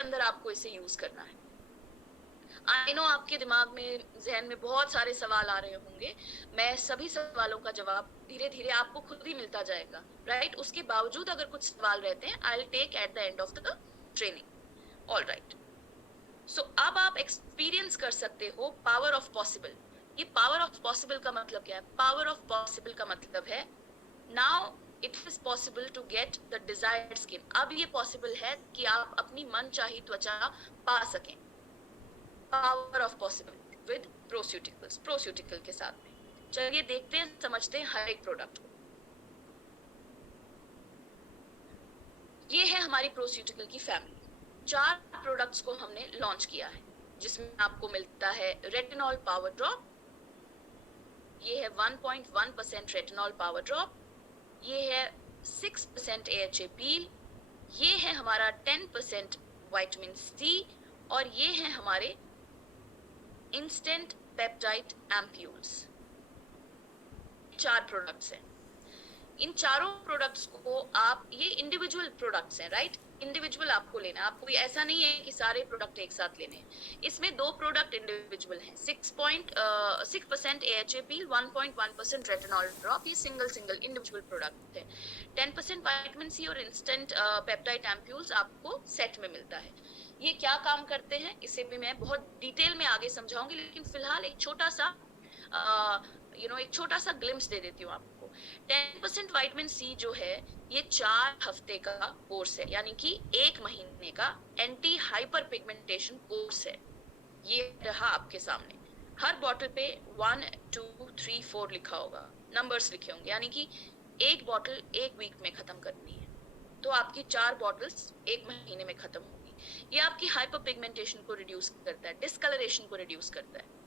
अंदर आपको इसे यूज करना है। आई नो आपके दिमाग में, जहन में बहुत सारे सवाल आ रहे होंगे। मैं सभी सवालों का जवाब धीरे धीरे आपको खुद ही मिलता जाएगा, राइट? उसके बावजूद अगर कुछ सवाल रहते हैं, I will take at the end of the training. All right. So अब आप एक्सपीरियंस कर सकते हो पावर ऑफ पॉसिबल। ये पावर ऑफ पॉसिबल का मतलब क्या है? पावर ऑफ पॉसिबल का मतलब है, now it is possible to get the desired skin. अब ये पॉसिबल है कि आप अपनी मनचाही त्वचा पा सकें। पावर ऑफ पॉसिबल विद प्रोस्यूटिकल्स, प्रोस्यूटिकल के साथ में। चलिए देखते हैं, समझते हैं हर एक प्रोडक्ट को। ये है हमारी प्रोस्यूटिकल की फैमिली। 4 प्रोडक्ट्स को हमने लॉन्च किया है, जिसमें आपको मिलता है रेटिनॉल पावर ड्रॉप। ये है 1.1% रेटिनॉल पावर ड्रॉप। ये है 6% AHA पील। ये है हमारा 10% विटामिन सी। और ये है हमारे इंस्टेंट पेप्टाइड एम्प्यूल्स। 4 प्रोडक्ट्स हैं। इन चारों प्रोडक्ट्स को आप, ये इंडिविजुअल प्रोडक्ट्स हैं, राइट? इंडिविजुअल आपको लेना है, आपको ये ऐसा नहीं है कि सारे प्रोडक्ट एक साथ लेने हैं। इसमें 2 प्रोडक्ट इंडिविजुअल हैं। 6% AHA पील, 1.1% रेटिनॉल ड्रॉप, ये सिंगल इंडिविजुअल प्रोडक्ट है। 10% विटामिन सी और इंस्टेंट पेप्टाइड एम्प्यूल्स आपको सेट में मिलता है। ये क्या काम करते हैं इसे भी मैं बहुत डिटेल में आगे समझाऊंगी, लेकिन फिलहाल एक छोटा सा एक छोटा सा ग्लिम्स दे देती हूँ आपको। 10% विटामिन सी जो है, ये 4 हफ्ते का कोर्स है, यानी कि 1 महीने का एंटी हाइपर पिगमेंटेशन कोर्स है। ये रहा आपके सामने। हर बॉटल पे 1, 2, 3, 4 लिखा होगा, नंबर्स लिखे होंगे, यानी कि एक बॉटल 1 वीक में खत्म करनी है, तो आपकी 4 बॉटल्स 1 महीने में खत्म होगी। ये आपकी हाइपर पिगमेंटेशन को रिड्यूस करता है, डिस्कलरेशन को रिड्यूस करता है।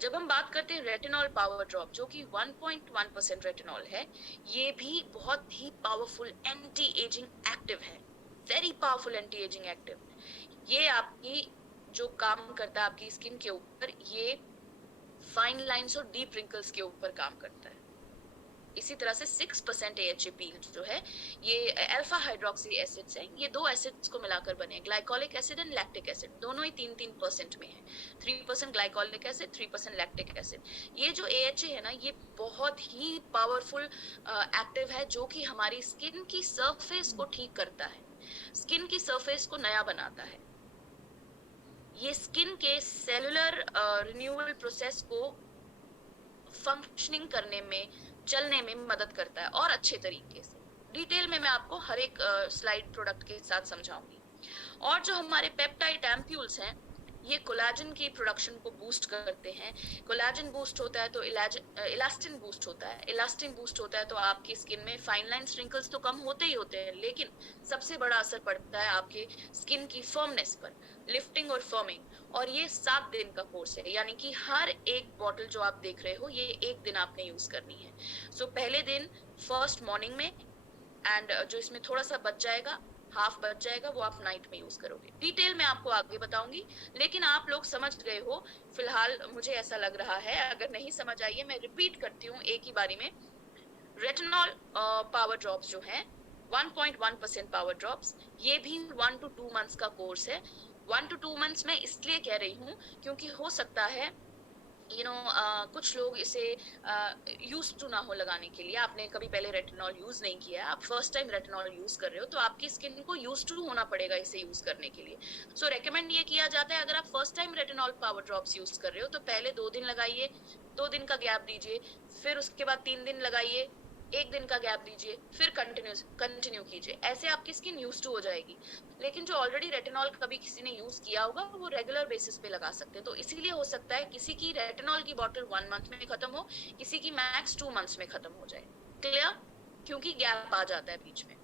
जब हम बात करते हैं रेटिनॉल पावर ड्रॉप, जो कि 1.1% रेटिनॉल है, ये भी बहुत ही पावरफुल एंटी एजिंग एक्टिव है, very powerful anti ageing active. ये आपकी जो काम करता है आपकी स्किन के ऊपर, ये फाइन लाइंस और डीप रिंकल्स के ऊपर काम करता है। इसी तरह से 6% AHA पील जो है, ये अल्फा हाइड्रोक्सी एसिड्स हैं। ये 2 एसिड्स को मिलाकर बने हैं, glycolic acid and lactic acid, दोनों ही 3-3% में है। 3% ग्लाइकोलिक एसिड, 3% लैक्टिक एसिड। ये जो AHA है ना, ये बहुत ही पावरफुल एक्टिव है, जो कि हमारी स्किन की सरफेस को ठीक करता है, स्किन की सरफेस को नया बनाता है। ये स्किन के सेलुलर रिन्यूअल प्रोसेस को फंक्शनिंग करने में, चलने में मदद करता है, और अच्छे तरीके से। डिटेल में मैं आपको हर एक स्लाइड प्रोडक्ट के साथ समझाऊंगी। और जो हमारे पेप्टाइड एम्प्यूल्स हैं, ये कोलेजन की प्रोडक्शन को बूस्ट करते हैं। कोलेजन बूस्ट होता है तो इलास्टिन बूस्ट होता है। इलास्टिन बूस्ट होता है तो आपकी स्किन में फाइन लाइंस, रिंकल्स तो कम होते ही होते हैं, लेकिन सबसे बड़ा असर पड़ता है आपके स्किन की फर्मनेस पर, लिफ्टिंग और फर्मिंग। और ये 7 दिन का कोर्स है, यानी कि हर एक बॉटल जो आप देख रहे हो, ये 1 दिन आपने यूज करनी है। सो पहले दिन फर्स्ट मॉर्निंग में, एंड जो इसमें थोड़ा सा बच जाएगा, हाफ बच जाएगा, वो आप नाइट में यूज करोगे। डिटेल में आपको आगे बताऊंगी, लेकिन आप लोग समझ गए हो फिलहाल, मुझे ऐसा लग रहा है। अगर नहीं समझ आई है, मैं रिपीट करती हूँ एक ही बारी में। रेटिनॉल पावर ड्रॉप्स जो है, 1.1% पावर ड्रॉप्स, ये भी 1 to 2 मंथ्स का कोर्स है। 1 to 2 मंथ्स में इसलिए कह रही हूँ क्योंकि हो सकता है कुछ लोग इसे यूज टू ना हो लगाने के लिए, आपने कभी पहले रेटिनॉल यूज नहीं किया, आप फर्स्ट टाइम रेटिनॉल यूज कर रहे हो, तो आपकी स्किन को यूज टू होना पड़ेगा इसे यूज करने के लिए। सो रेकमेंड ये किया जाता है, अगर आप first time retinol power drops use कर रहे हो, तो पहले 2 दिन लगाइए, 2 दिन का गैप दीजिए, फिर उसके बाद 3 दिन लगाइए, 1 दिन का गैप दीजिए, फिर कंटिन्यू कीजिए। ऐसे आपकी स्किन यूज टू हो जाएगी। लेकिन जो ऑलरेडी रेटिनॉल कभी किसी ने यूज किया होगा, वो रेगुलर बेसिस पे लगा सकते हैं। तो इसीलिए हो सकता है किसी की रेटिनॉल की बॉटल 1 मंथ में खत्म हो, किसी की मैक्स 2 मंथ्स में खत्म हो जाए। क्लियर? क्योंकि गैप आ जाता है बीच में।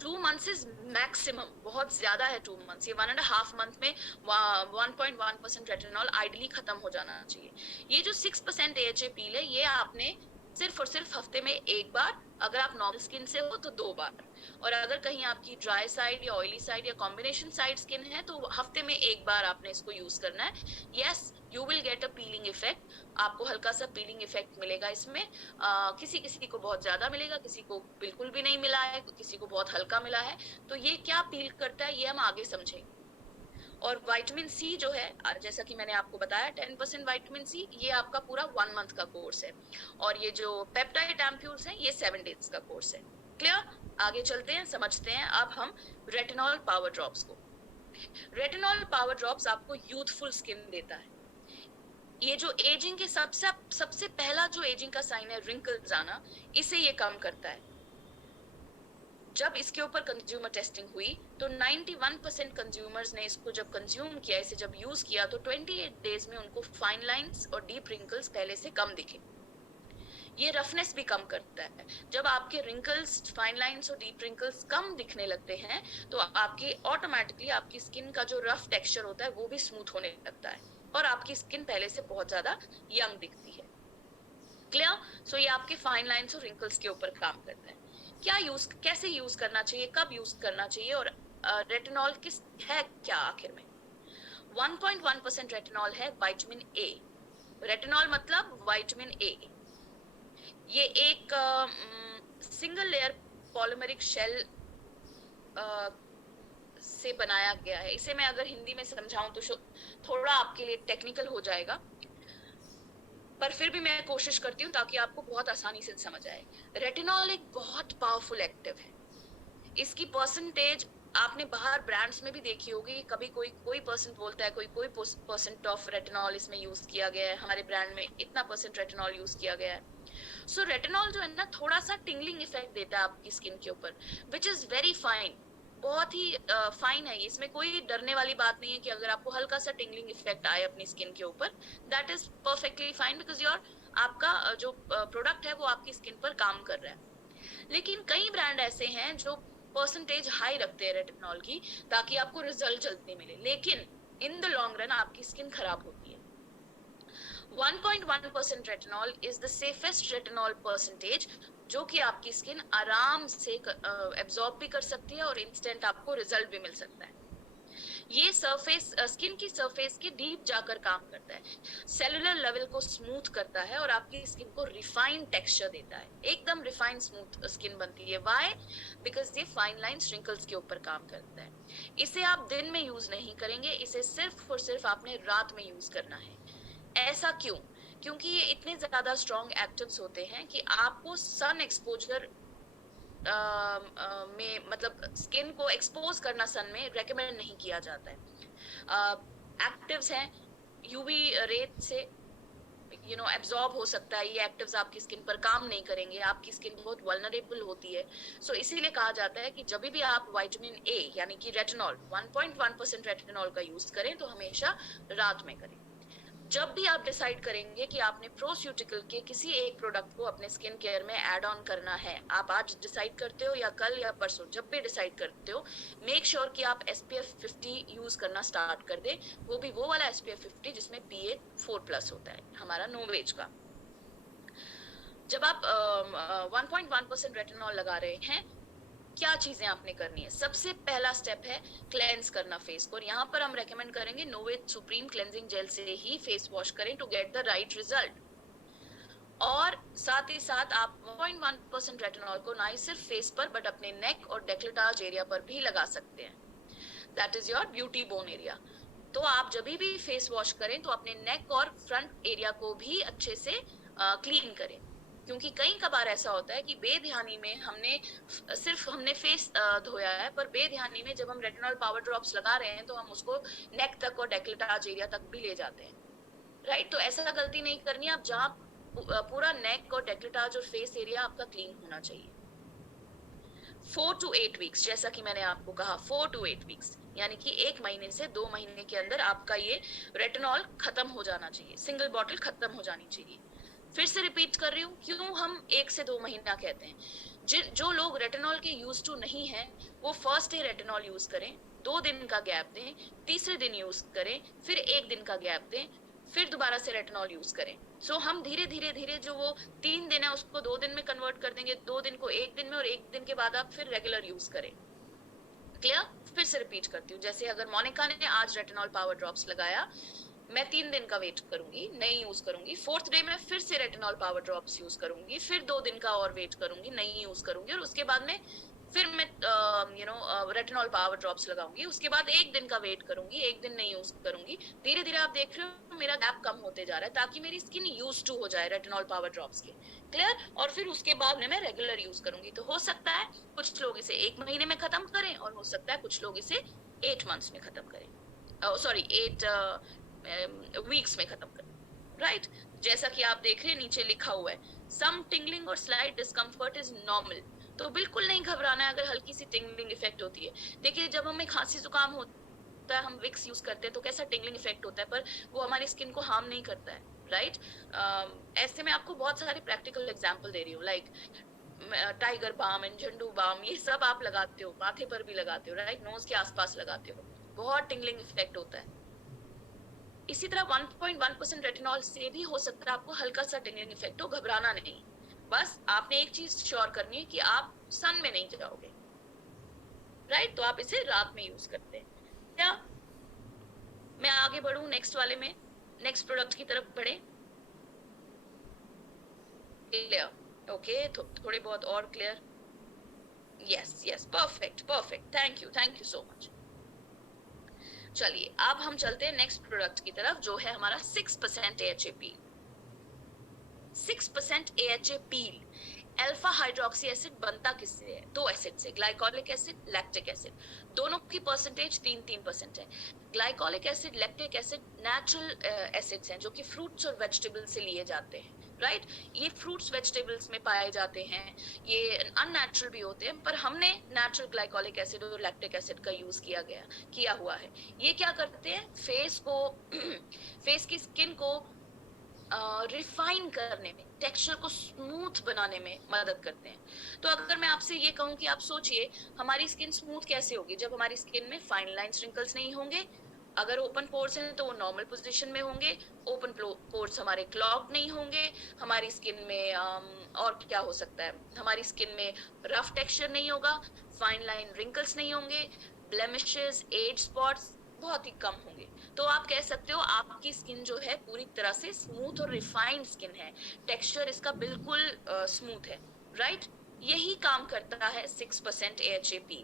2 मंथ्स इज मैक्सिमम, बहुत ज्यादा है 2 मंथ्स। ये 1.5 मंथ में 1.1% रेटिनॉल आइडली खत्म हो जाना चाहिए। ये जो 6% AHA पील है, ये आपने सिर्फ और सिर्फ हफ्ते में एक बार, अगर आप नॉर्मल स्किन से हो तो 2 बार, और अगर कहीं आपकी ड्राई साइड या ऑयली साइड या कॉम्बिनेशन साइड स्किन है तो हफ्ते में एक बार आपने इसको यूज करना है। Yes, you will get a piling effect, आपको हल्का सा पीलिंग इफेक्ट मिलेगा इसमें। किसी किसी को बहुत ज्यादा मिलेगा, किसी को बिल्कुल भी नहीं मिला है, किसी को बहुत हल्का मिला है। तो ये क्या पील करता है ये हम आगे समझेंगे। और विटामिन सी जो है, जैसा कि मैंने आपको बताया 10% विटामिन सी, ये आपका पूरा 1 मंथ का कोर्स है। और ये जो पेप्टाइड एम्प्यूल्स हैं ये 7 डेज का कोर्स है। क्लियर? आगे चलते हैं, समझते हैं अब हम रेटिनॉल पावर ड्रॉप्स को। रेटिनॉल पावर ड्रॉप्स आपको यूथफुल स्किन देता है। ये जो एजिंग के सबसे सबसे पहला जो एजिंग का साइन है रिंकल्स आना, इसे ये कम करता है। जब इसके ऊपर कंज्यूमर टेस्टिंग हुई तो 91% कंज्यूमर्स ने इसको जब कंज्यूम किया, इसे जब यूज किया, तो 28 डेज में उनको फाइन लाइंस और डीप रिंकल्स पहले से कम दिखे। ये रफनेस भी कम करता है। जब आपके रिंकल्स, फाइन लाइंस और डीप रिंकल्स कम दिखने लगते हैं तो आपकी ऑटोमेटिकली आपकी स्किन का जो रफ टेक्सचर होता है वो भी स्मूथ होने लगता है और आपकी स्किन पहले से बहुत ज्यादा यंग दिखती है। क्लियर? सो ये आपके फाइन लाइंस और रिंकल्स के ऊपर काम करता है। क्या यूज, कैसे यूज करना चाहिए, कब यूज करना चाहिए, और रेटिनॉल किस है क्या आखिर में? 1.1% रेटिनॉल है विटामिन ए। रेटिनॉल मतलब विटामिन ए। ये एक सिंगल लेयर पॉलीमेरिक शेल से बनाया गया है। इसे मैं अगर हिंदी में समझाऊं तो थोड़ा आपके लिए टेक्निकल हो जाएगा, पर फिर भी मैं कोशिश करती हूँ ताकि आपको बहुत आसानी से समझ आए। रेटिनॉल एक बहुत पावरफुल एक्टिव है। इसकी परसेंटेज आपने बाहर ब्रांड्स में भी देखी होगी, कभी कोई कोई परसेंट बोलता है, कोई परसेंट ऑफ रेटिनॉल इसमें यूज किया गया है, हमारे ब्रांड में इतना परसेंट रेटिनॉल यूज किया गया है। सो रेटिनॉल जो है ना, थोड़ा सा टिंगलिंग इफेक्ट देता है आपकी स्किन के ऊपर, विच इज वेरी फाइन, बहुत ही फाइन है। इसमें कोई डरने वाली बात नहीं है कि अगर आपको हल्का सा टिंगलिंग इफेक्ट आए अपनी स्किन के ऊपर, that is perfectly fine, because your आपका जो प्रोडक्ट है वो आपकी स्किन पर काम कर रहा है। लेकिन कई ब्रांड ऐसे हैं जो परसेंटेज हाई रखते हैं रेटिनॉल की ताकि आपको रिजल्ट जल्दी मिले, लेकिन इन द लॉन्ग रन आपकी स्किन खराब होती है। 1.1% retinol is the safest retinol percentage, जो कि आपकी स्किन आराम से एब्जॉर्ब भी कर सकती है और इंस्टेंट आपको रिजल्ट भी मिल सकता है। ये सरफेस, स्किन की सरफेस के डीप जाकर काम करता है, सेलुलर लेवल को स्मूथ करता है और आपकी स्किन को रिफाइंड टेक्सचर देता है। एकदम रिफाइंड स्मूथ स्किन बनती है। व्हाई? बिकॉज ये फाइन लाइंस, रिंकल्स के ऊपर काम करता है। इसे आप दिन में यूज नहीं करेंगे, इसे सिर्फ और सिर्फ आपने रात में यूज करना है। ऐसा क्यों? क्योंकि ये इतने ज्यादा स्ट्रॉन्ग एक्टिव्स होते हैं कि आपको सन एक्सपोजर में, मतलब स्किन को एक्सपोज करना सन में रेकमेंड नहीं किया जाता है। एक्टिव्स हैं, यूवी रेट से एब्जॉर्ब हो सकता है, ये एक्टिव्स आपकी स्किन पर काम नहीं करेंगे, आपकी स्किन बहुत वल्नरेबल होती है। सो इसीलिए कहा जाता है कि जब भी आप विटामिन ए यानी कि रेटिनॉल 1.1% रेटिनॉल का यूज करें तो हमेशा रात में करें। जब भी आप डिसाइड करेंगे कि आपने प्रोस्यूटिकल के किसी एक प्रोडक्ट को अपने स्किन केयर में ऐड ऑन करना है, आप आज डिसाइड करते हो या कल या परसों, जब भी डिसाइड करते हो, मेक श्योर कि आप SPF 50 यूज करना स्टार्ट कर दे। वो भी वो वाला SPF 50 जिसमें PA 4+ होता है, हमारा नोवेज का। जब आप 1.1% रेटिनॉल लगा रहे हैं, क्या चीजें आपने करनी है? सबसे पहला स्टेप है क्लेंस करना फेस को, और यहाँ पर हम रेकमेंड करेंगे नोवेज सुप्रीम क्लेंजिंग जेल से ही फेस वॉश करें to get the right result. और साथ ही साथ आप 1.1% रेटिनॉल को ना ही सिर्फ फेस पर बट अपने नेक और डेकोल्टाज एरिया पर भी लगा सकते हैं, that is your beauty bone area. तो आप जब भी फेस वॉश करें तो अपने नेक और फ्रंट एरिया को भी अच्छे से क्लीन करें, क्योंकि कई कबार ऐसा होता है कि बेध्यानी में हमने फेस धोया है, पर बेध्यानी में जब हम रेटिनॉल पावर ड्रॉप्स लगा रहे हैं तो हम उसको नेक तक और डेकोल्टाज एरिया तक भी ले जाते हैं, राइट? तो ऐसा गलती नहीं करनी, आप जहाँ पूरा नेक और डेकोल्टाज और फेस एरिया आपका क्लीन होना चाहिए। 4 to 8 वीक्स, जैसा कि मैंने आपको कहा 4 to 8 वीक्स, यानी कि 1 महीने से 2 महीने के अंदर आपका ये रेटिनॉल खत्म हो जाना चाहिए, सिंगल बॉटल खत्म हो जानी चाहिए। फिर से रिपीट कर रही हूँ, क्यों हम 1 से 2 महीना कहते हैं। जो लोग रेटिनॉल के यूज टू नहीं है, वो फर्स्ट डे रेटिनॉल यूज करें, 2 दिन का गैप दें, तीसरे दिन यूज करें, फिर 1 दिन का गैप दें, फिर दोबारा से रेटिनॉल यूज करें। सो हम धीरे धीरे धीरे जो वो 3 दिन है उसको 2 दिन में कन्वर्ट कर देंगे, 2 दिन को 1 दिन में, और 1 दिन के बाद आप फिर रेगुलर यूज करें। क्लियर? फिर से रिपीट करती हूँ, जैसे अगर मोनिका ने आज रेटिनॉल पावर ड्रॉप्स लगाया, मैं 3 दिन का वेट करूंगी, नहीं यूज करूंगी, 4th डे में फिर से रेटिनॉल पावर ड्रॉप्स यूज करूंगी, फिर 2 दिन का और वेट करूंगी, नहीं यूज करूंगी, और उसके बाद में फिर मैं रेटिनॉल पावर ड्रॉप्स लगाऊंगी, उसके बाद 1 दिन का वेट करूंगी, 1 दिन नहीं यूज करूंगी। धीरे धीरे आप देख रहे हो मेरा गैप कम होते जा रहा है, ताकि मेरी स्किन यूज टू हो जाए रेटिनॉल पावर ड्रॉप्स के। क्लियर? और फिर उसके बाद में मैं रेगुलर यूज करूंगी। तो हो सकता है कुछ लोग इसे 1 महीने में खत्म करें, और हो सकता है कुछ लोग इसे 8 मंथ्स में खत्म करें, सॉरी 8 वीक्स में खत्म करें। राइट? जैसा कि आप देख रहे हैं नीचे लिखा हुआ है, सम टिंगलिंग और स्लाइट डिस्कम्फर्ट इज नॉर्मल। तो बिल्कुल नहीं घबराना है अगर हल्की सी टिंगलिंग इफेक्ट होती है। देखिए, जब हमें खांसी जुकाम होता है, हम विक्स यूज करते हैं तो कैसा टिंगलिंग इफेक्ट होता है, पर वो हमारी स्किन को हार्म नहीं करता है। राइट? ऐसे में आपको बहुत सारे प्रैक्टिकल एग्जांपल दे रही हूँ, like Tiger Balm and Jhandu balm, ये सब आप लगाते हो, माथे पर भी लगाते हो, राइट? नोज के आसपास लगाते हो, बहुत टिंगलिंग इफेक्ट होता है। इसी तरह 1.1% रेटिनॉल से भी हो सकता है आपको हल्का सा टिंगलिंग इफेक्ट हो, घबराना नहीं। बस आपने एक चीज श्योर करनी है कि आप सन में नहीं जाओगे। राइट? तो आप इसे रात में यूज करते हैं। क्या मैं आगे बढ़ूं नेक्स्ट वाले में, नेक्स्ट प्रोडक्ट की तरफ बढ़े? क्लियर? ओके, थोड़े बहुत और clear? Yes yes, perfect perfect, thank you so much. चलिए अब हम चलते हैं नेक्स्ट प्रोडक्ट की तरफ, जो है हमारा 6% AHA पील। 6% AHA पील, अल्फा हाइड्रोक्सी एसिड बनता किससे है? 2 एसिड से, ग्लाइकोलिक एसिड, लैक्टिक एसिड। दोनों की परसेंटेज 3-3% है। Glycolic acid, lactic acid natural acids हैं जो कि फ्रूट्स और वेजिटेबल्स से लिए जाते हैं। राइट? ये फ्रूट्स वेजिटेबल्स में पाए जाते हैं, ये अननेचुरल भी होते हैं, पर हमने नेचुरल ग्लाइकोलिक एसिड और लैक्टिक एसिड का यूज किया हुआ है। ये क्या करते हैं? फेस को फेस की स्किन को रिफाइन करने में, टेक्सचर को स्मूथ बनाने में मदद करते हैं। तो अगर मैं आपसे ये कहूं कि आप सोचिए हमारी स्किन स्मूथ कैसे होगी, जब हमारी स्किन में फाइन लाइंस, रिंकल्स नहीं होंगे। अगर ओपन पोर्स हैं तो वो नॉर्मल पोजीशन में होंगे, ओपन पोर्स हमारे क्लॉग्ड नहीं होंगे, हमारी स्किन में और क्या हो सकता है, हमारी स्किन में रफ टेक्सचर नहीं होगा, फाइन लाइन, रिंकल्स नहीं होंगे, ब्लेमिशेस, एज स्पॉट्स बहुत ही कम होंगे। तो आप कह सकते हो आपकी स्किन जो है पूरी तरह से स्मूथ और रिफाइंड स्किन है, टेक्सचर इसका बिल्कुल स्मूथ है। राइट? यही काम करता है 6% AHA।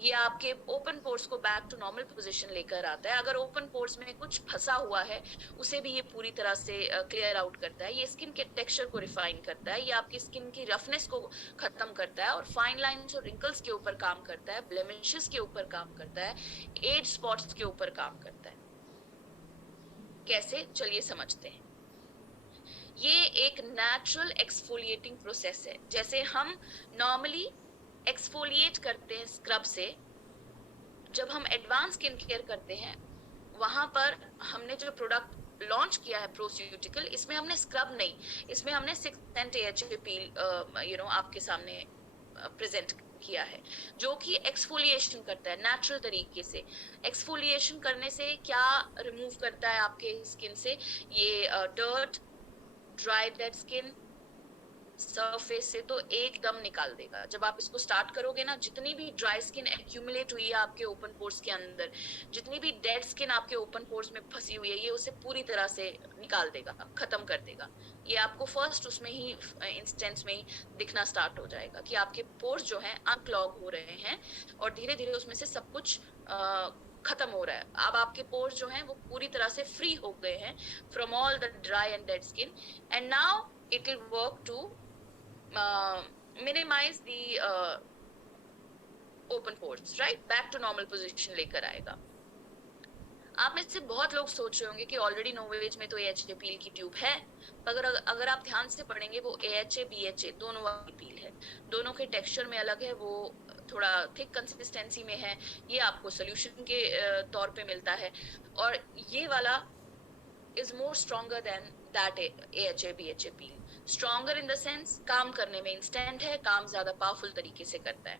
ये आपके ओपन पोर्स को बैक टू नॉर्मल पोजीशन लेकर आता है। अगर ओपन पोर्स में कुछ फंसा हुआ है उसे भी ये पूरी तरह से क्लियर आउट करता है। ये स्किन के टेक्सचर को रिफाइन करता है, ये आपकी स्किन की रफनेस को खत्म करता है, और फाइन लाइंस और रिंकल्स के ऊपर काम करता है, ब्लेमिशेस के ऊपर काम करता है, एज स्पॉट्स के ऊपर काम करता है। कैसे? चलिए समझते हैं। ये एक नेचुरल एक्सफोलिएटिंग प्रोसेस है। जैसे हम नॉर्मली एक्सफोलिएट करते हैं स्क्रब से, जब हम एडवांस स्किन केयर करते हैं, वहां पर हमने जो प्रोडक्ट लॉन्च किया है प्रोस्यूटिकल, इसमें हमने स्क्रब नहीं, इसमें हमने 6% AHA पील आपके सामने प्रेजेंट किया है, जो कि एक्सफोलिएशन करता है नेचुरल तरीके से। एक्सफोलिएशन करने से क्या रिमूव करता है आपके स्किन से? ये dirt, dry dead skin, surface से तो एकदम निकाल देगा। जब आप इसको स्टार्ट करोगे ना, जितनी भी ड्राई स्किन एक्यूमुलेट हुई है आपके ओपन पोर्स के अंदर, जितनी भी डेड स्किन आपके ओपन पोर्स में फंसी हुई है, ये उसे पूरी तरह से निकाल देगा, खत्म कर देगा। ये आपको फर्स्ट उसमें ही इंस्टेंस में ही दिखना स्टार्ट हो जाएगा कि आपके पोर्स जो हैं अनक्लॉग हो रहे हैं, और धीरे धीरे उसमें से सब कुछ खत्म हो रहा है। अब आपके पोर्स जो हैं वो पूरी तरह से फ्री हो गए हैं from all the dry and dead skin, and now it will work to minimize the open pores, right? back to normal position लेकर आएगा। आप में से बहुत लोग सोच रहे होंगे कि ऑलरेडी नोवेज में तो AHA पील की ट्यूब है, मगर अगर आप ध्यान से पढ़ेंगे वो AHA BHA दोनों वाली पील है, दोनों के टेक्सचर में अलग है, वो थोड़ा थिक कंसिस्टेंसी में है, ये आपको सोल्यूशन के तौर पे मिलता है, और ये वाला is more stronger than that AHA BHA peel. Stronger in the sense काम करने में इंस्टेंट है, काम ज्यादा पावरफुल तरीके से करता है।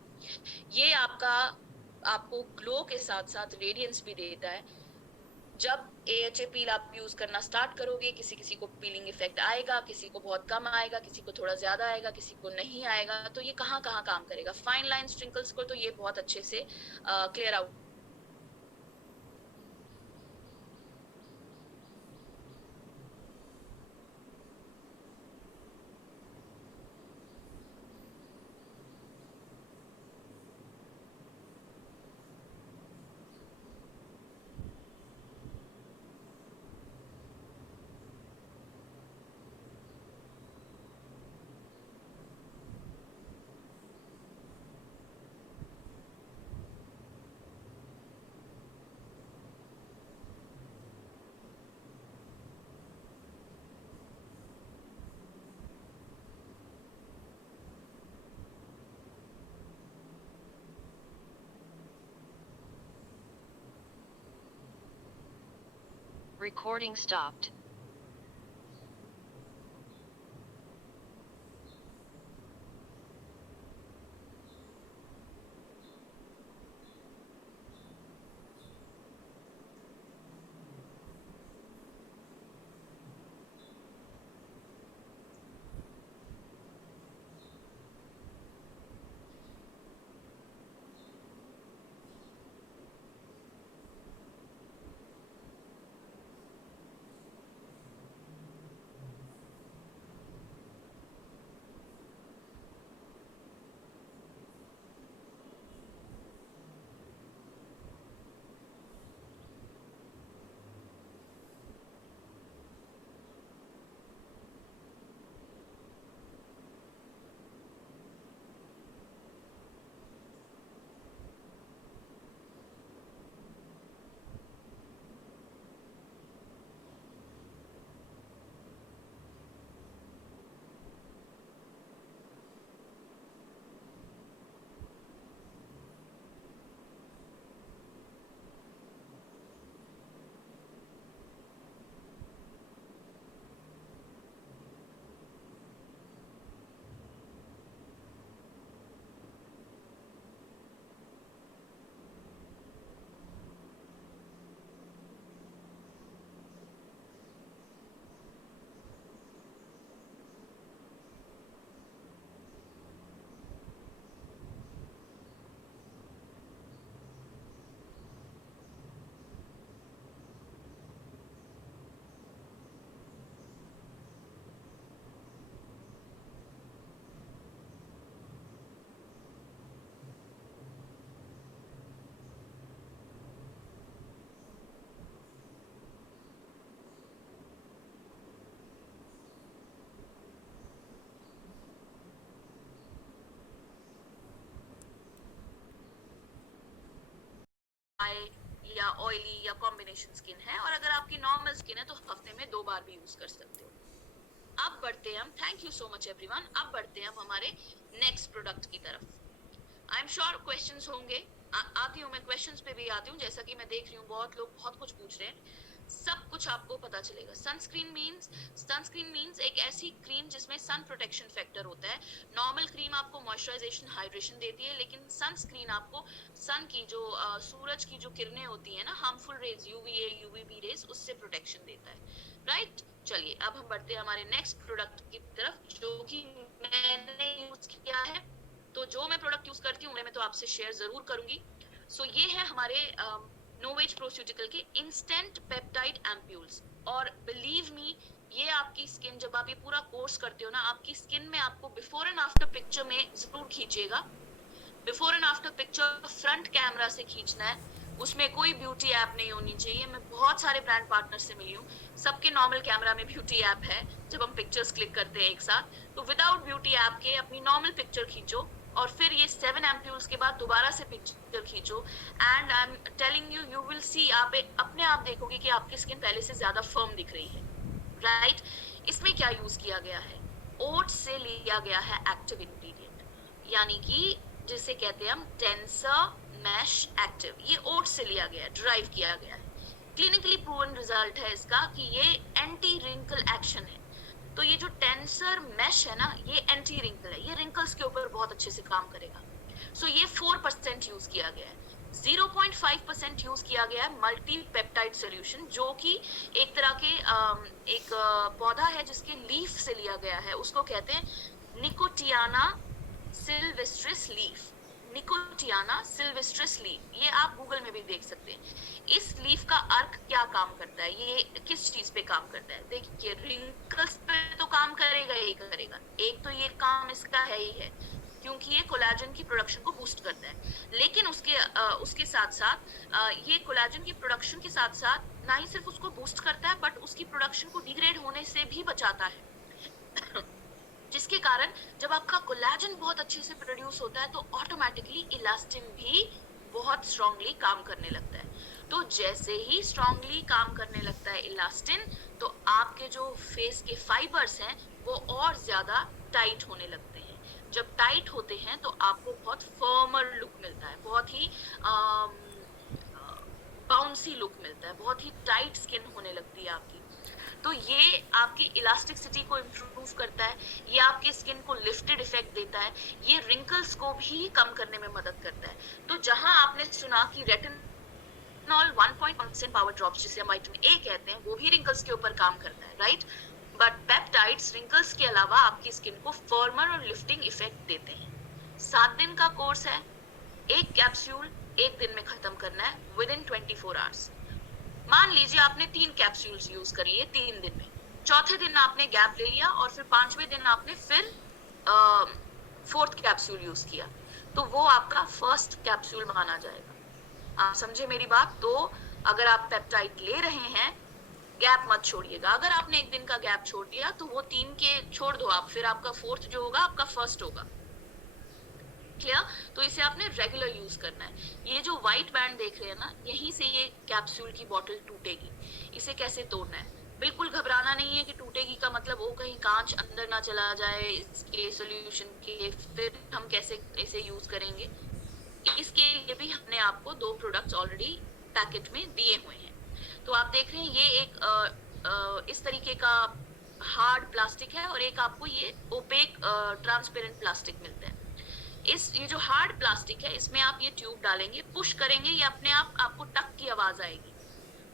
ये आपको ग्लो के साथ साथ रेडियंस भी देता है। जब AHA पील आप यूज करना स्टार्ट करोगे, किसी किसी को पीलिंग इफेक्ट आएगा, किसी को बहुत कम आएगा, किसी को थोड़ा ज्यादा आएगा, किसी को नहीं आएगा, तो ये कहाँ कहाँ काम करेगा। फाइन लाइन स्ट्रिंकल्स को तो ये बहुत अच्छे से क्लियर आउट। Recording stopped. या ऑयली या कॉम्बिनेशन स्किन है, और अगर आपकी नॉर्मल स्किन है तो हफ्ते में 2 बार भी यूज कर सकते हो। अब बढ़ते हैं हम, thank you so much everyone, अब बढ़ते हैं हम हमारे नेक्स्ट प्रोडक्ट की तरफ। आई एम श्योर क्वेश्चंस होंगे, आती हूँ मैं क्वेश्चंस पे भी आती हूँ, जैसा कि मैं देख रही हूँ बहुत लोग बहुत कुछ पूछ रहे हैं, सब कुछ आपको पता चलेगा। सनस्क्रीन मींस एक ऐसी क्रीम जिसमें सन प्रोटेक्शन फैक्टर होता है। नॉर्मल क्रीम आपको मॉइस्चराइजेशन हाइड्रेशन देती है, लेकिन सनस्क्रीन आपको सन की जो सूरज की जो किरणें होती है ना, harmful rays, UVA UVB rays, उससे प्रोटेक्शन देता है, राइट। चलिए अब हम बढ़ते हैं हमारे नेक्स्ट प्रोडक्ट की तरफ, जो कि मैंने यूज किया है। तो जो मैं प्रोडक्ट यूज करती हूँ मैं तो आपसे शेयर जरूर करूंगी। सो ये है हमारे नोवेज प्रोस्यूटिकल के इंस्टेंट पेप्टाइड एम्प्यूल्स, और बिलीव मी, ये आपकी स्किन, जब आप ये पूरा कोर्स करते हो ना, आपकी स्किन में आपको बिफोर एंड आफ्टर पिक्चर में जरूर खींचेगा। Before and after picture front camera से खींचना है, उसमें कोई ब्यूटी ऐप नहीं होनी चाहिए। मैं बहुत सारे ब्रांड पार्टनर से मिली हूँ, सबके नॉर्मल कैमरा में ब्यूटी ऐप है, जब हम पिक्चर्स क्लिक करते हैं एक साथ, तो विदाउट ब्यूटी ऐप के अपनी नॉर्मल पिक्चर खींचो, और फिर ये 7 एम्प्यूल्स के बाद दोबारा से पिक्चर खींचो, and I am telling you, you will see, आप अपने आप देखोगे कि आपकी स्किन पहले से ज्यादा फर्म दिख रही है, राइट। इसमें क्या यूज किया गया है, ओट्स से लिया गया है एक्टिव इंग्रेडिएंट, यानी कि जिसे कहते हैं हम टेंसर मैश एक्टिव, ये ओट्स से लिया गया है, ड्राइव किया गया है। क्लिनिकली प्रूवन रिजल्ट है इसका कि ये एंटी रिंकल एक्शन है। तो ये जो टेंसर मैश है ना, ये एंटी रिंकल है, ये रिंकल्स के ऊपर बहुत अच्छे से काम करेगा। सो ये 4% यूज किया गया है। 0.5% यूज किया गया है मल्टी पेप्टाइड सोल्यूशन, जो कि एक तरह के एक पौधा है जिसके लीफ से लिया गया है, उसको कहते हैं Nicotiana sylvestris leaf. Nicotiana sylvestris leaf, ये आप गूगल में भी देख सकते हैं। इस लीफ का अर्क क्या काम करता है, ये किस चीज पे काम करता है? देखिए, रिंकल्स पे तो काम करेगा ही करेगा, एक तो ये काम इसका है ही है, क्योंकि ये कोलेजन की प्रोडक्शन को बूस्ट करता है। लेकिन उसके साथ साथ ये कोलेजन की प्रोडक्शन के साथ साथ ना ही सिर्फ उसको बूस्ट करता है, बट उसकी प्रोडक्शन को डिग्रेड होने से भी बचाता है। जिसके कारण जब आपका कोलेजन बहुत अच्छे से प्रोड्यूस होता है तो ऑटोमेटिकली इलास्टिन भी बहुत स्ट्रांगली काम करने लगता है। तो जैसे ही स्ट्रांगली काम करने लगता है इलास्टिन, तो आपके जो फेस के फाइबर्स हैं वो और ज्यादा टाइट होने लगते हैं। जब टाइट होते हैं तो आपको बहुत फर्मर लुक मिलता है, बहुत ही बाउंसी लुक मिलता है, बहुत ही टाइट स्किन होने लगती है आपकी। तो ये आपकी इलास्टिसिटी को इम्प्रूव करता है, ये आपके स्किन को लिफ्टेड इफेक्ट देता है, ये रिंकल्स को भी कम करने में मदद करता है। तो जहां आपने सुना कि रेटिनॉल 1.1% पावर ड्रॉप्स, जिसे हम विटामिन ए कहते हैं, वो भी रिंकल्स के ऊपर काम करता है, राइट? बट पेप्टाइड्स रिंकल्स के अलावा आपकी स्किन को फॉर्मर और लिफ्टिंग इफेक्ट देते हैं। 7 दिन का कोर्स है, एक कैप्सूल 1 दिन में खत्म करना है विद इन 24 आवर्स। मान लीजिए आपने 3 कैप्सूल्स यूज कर लिए 3 दिन में, चौथे दिन आपने गैप ले लिया और फिर 5वें दिन आपने फिर 4th कैप्सूल यूज किया, तो वो आपका फर्स्ट कैप्सूल माना जाएगा। आप समझे मेरी बात? तो अगर आप पेप्टाइड ले रहे हैं, गैप मत छोड़िएगा। अगर आपने 1 दिन का गैप छोड़ दिया तो वो 3 के छोड़ दो आप, फिर आपका 4th जो होगा आपका फर्स्ट होगा। क्लियर? तो इसे आपने रेगुलर यूज करना है। ये जो व्हाइट बैंड देख रहे हैं ना, यहीं से ये कैप्सूल की बोतल टूटेगी। इसे कैसे तोड़ना है? बिल्कुल घबराना नहीं है कि टूटेगी का मतलब वो कहीं कांच अंदर ना चला जाए इसके सॉल्यूशन के, फिर हम कैसे इसे यूज करेंगे। इसके लिए भी हमने आपको 2 प्रोडक्ट्स ऑलरेडी पैकेट में दिए हुए हैं। तो आप देख रहे हैं ये एक इस तरीके का हार्ड प्लास्टिक है और एक आपको ये ओपेक ट्रांसपेरेंट प्लास्टिक मिलता है। ये जो हार्ड प्लास्टिक है, इसमें आप ये ट्यूब डालेंगे, पुश करेंगे, ये अपने आप आपको टक की आवाज आएगी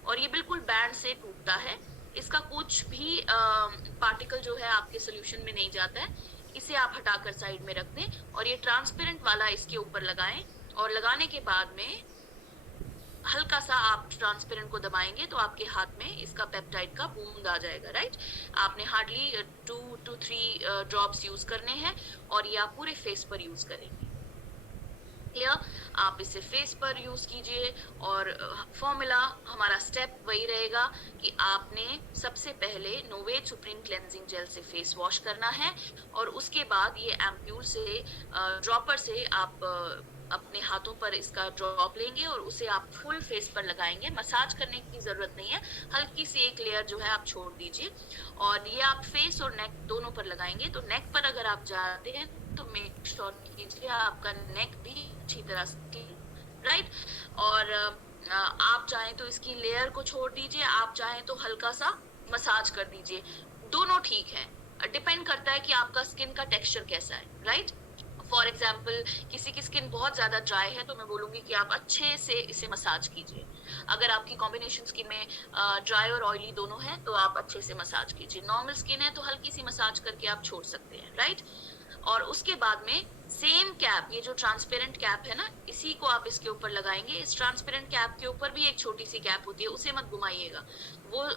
और ये बिल्कुल बैंड से टूटता है। इसका कुछ भी पार्टिकल जो है आपके सोल्यूशन में नहीं जाता है। इसे आप हटाकर साइड में रख दें और ये ट्रांसपेरेंट वाला इसके ऊपर लगाएं, और लगाने के बाद में हल्का सा आप ट्रांसपेरेंट को दबाएंगे तो आपके हाथ में इसका पेप्टाइड का बूंद आ जाएगा, राइट? आपने हार्डली 2 to 3 ड्रॉप्स यूज करने हैं और ये आप पूरे फेस पर यूज करेंगे। क्लियर? आप इसे फेस पर यूज कीजिए और फॉर्मूला हमारा स्टेप वही रहेगा कि आपने सबसे पहले नोवेट सुप्रीम क्लेंजिंग जेल से फेस वॉश करना है और उसके बाद ये एम्प्यूल से ड्रॉपर से आप अपने हाथों पर इसका ड्रॉप लेंगे और उसे आप फुल फेस पर लगाएंगे। मसाज करने की जरूरत नहीं है, हल्की सी एक लेयर जो है आप छोड़ दीजिए और ये आप फेस और नेक दोनों पर लगाएंगे। तो नेक पर अगर आप जाते हैं तो मेक श्योर कीजिए आपका नेक भी अच्छी तरह से, राइट? और आप चाहें तो इसकी लेयर को छोड़ दीजिए, आप चाहें तो हल्का सा मसाज कर दीजिए, दोनों ठीक है। डिपेंड करता है कि आपका स्किन का टेक्सचर कैसा है, राइट? फॉर एग्जाम्पल किसी की स्किन बहुत ज्यादा ड्राई है तो मैं बोलूंगी कि आप अच्छे से इसे मसाज कीजिए। अगर आपकी कॉम्बिनेशन स्किन में ड्राई और ऑयली दोनों है तो आप अच्छे से मसाज कीजिए। नॉर्मल स्किन है तो हल्की सी मसाज करके आप छोड़ सकते हैं, राइट? और उसके बाद में सेम कैप, ये जो ट्रांसपेरेंट कैप है ना, इसी को आप इसके ऊपर लगाएंगे। इस ट्रांसपेरेंट कैप के ऊपर भी एक छोटी सी कैप होती है, उसे मत घुमाइएगा, वो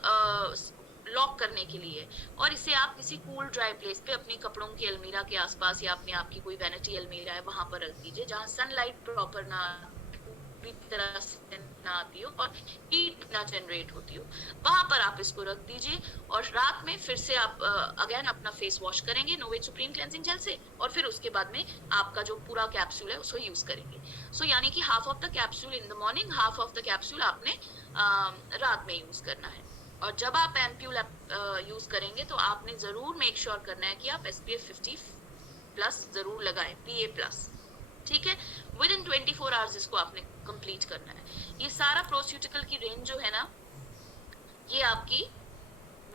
लॉक करने के लिए। और इसे आप किसी कूल ड्राई प्लेस पे अपनी कपड़ों की अलमीरा के आसपास या अपने आपकी कोई वैनिटी अलमीरा है वहां पर रख दीजिए, जहां सनलाइट प्रॉपर ना पूरी तरह से ना आती हो और हीट ना जनरेट होती हो, वहां पर आप इसको रख दीजिए। और रात में फिर से आप अगेन अपना फेस वॉश करेंगे नोवेट सुप्रीम क्लेंजिंग जेल से और फिर उसके बाद में आपका जो पूरा कैप्सूल है उसको यूज करेंगे। सो यानी कि half of the capsule in the morning, half of the capsule आपने रात में यूज करना है। और जब आप एम्प्यूल यूज करेंगे तो आपने जरूर मेक श्योर करना है कि आप SPF 50+ जरूर लगाएं, PA+, ठीक है? विद इन 24 आवर्स इसको आपने कंप्लीट करना है। ये सारा प्रोस्यूटिकल की रेंज जो है ना, ये आपकी